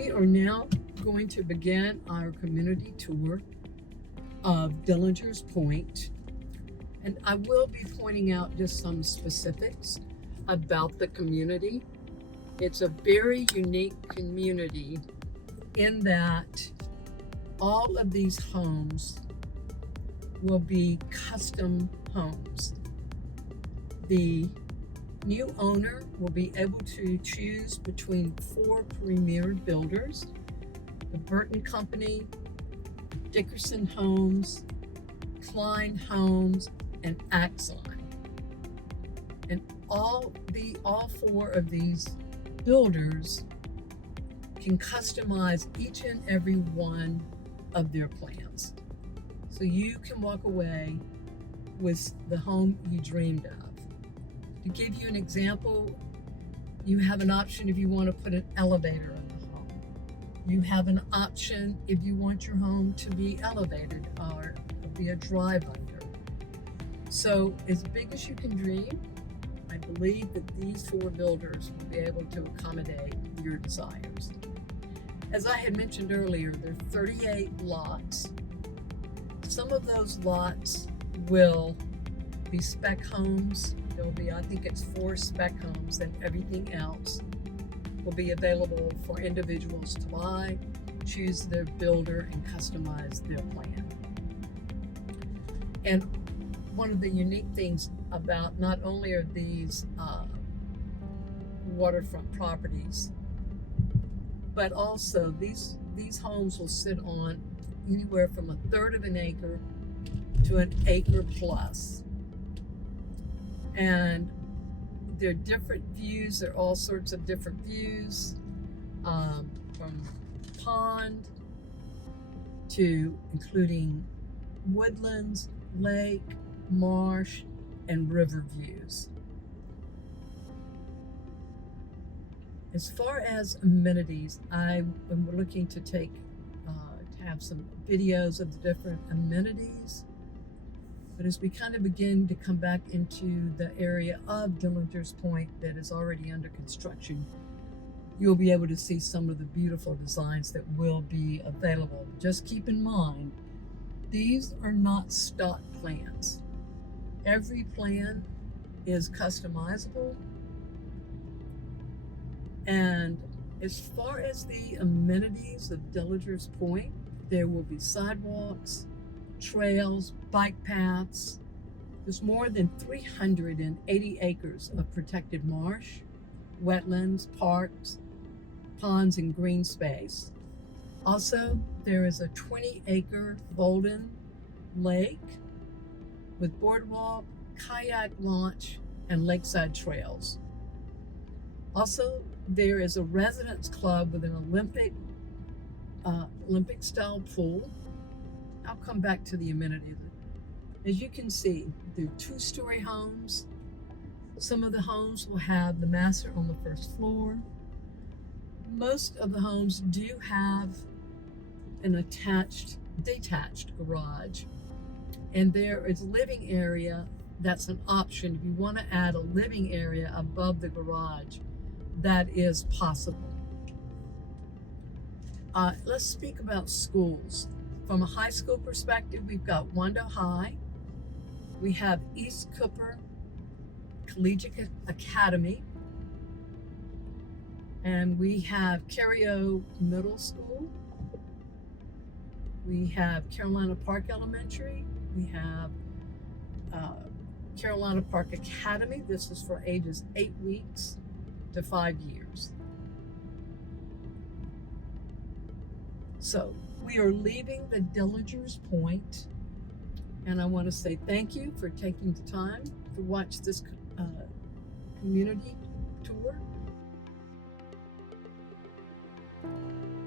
We are now going to begin our community tour of Delingers Point, and I will be pointing out just some specifics about the community. It's a very unique community in that all of these homes will be custom homes. The new owner will be able to choose between 4 premier builders: the Burton Company, Dickerson Homes, Cline Homes, and Axon. And all 4 of these builders can customize each and every one of their plans. So you can walk away with the home you dreamed of. To give you an example, you have an option if you want to put an elevator in the home. You have an option if you want your home to be elevated or be a drive under. So as big as you can dream, I believe that these 4 builders will be able to accommodate your desires. As I had mentioned earlier, there are 38 lots. Some of those lots will be spec homes. There will be, I think it's 4 spec homes, and everything else will be available for individuals to buy, choose their builder, and customize their plan. And one of the unique things about not only are these waterfront properties, but also these homes will sit on anywhere from 1/3 of an acre to an acre plus. And there are different views. There are all sorts of different views, from pond to including woodlands, lake, marsh, and river views. As far as amenities, I am looking to have some videos of the different amenities. But as we kind of begin to come back into the area of Delingers Point that is already under construction, you'll be able to see some of the beautiful designs that will be available. Just keep in mind, these are not stock plans. Every plan is customizable. And as far as the amenities of Delingers Point, there will be sidewalks, trails, bike paths. There's more than 380 acres of protected marsh, wetlands, parks, ponds, and green space. Also, there is a 20-acre Bolden Lake with boardwalk, kayak launch, and lakeside trails. Also, there is a residence club with an Olympic-style pool. I'll come back to the amenities. As you can see, they're 2-story homes. Some of the homes will have the master on the first floor. Most of the homes do have an detached garage. And there is a living area. That's an option. If you want to add a living area above the garage, that is possible. Let's speak about schools. From a high school perspective, we've got Wando High. We have East Cooper Collegiate Academy. And we have Cario Middle School. We have Carolina Park Elementary. We have Carolina Park Academy. This is for ages 8 weeks to 5 years. So we are leaving the Delingers Point, and I want to say thank you for taking the time to watch this community tour.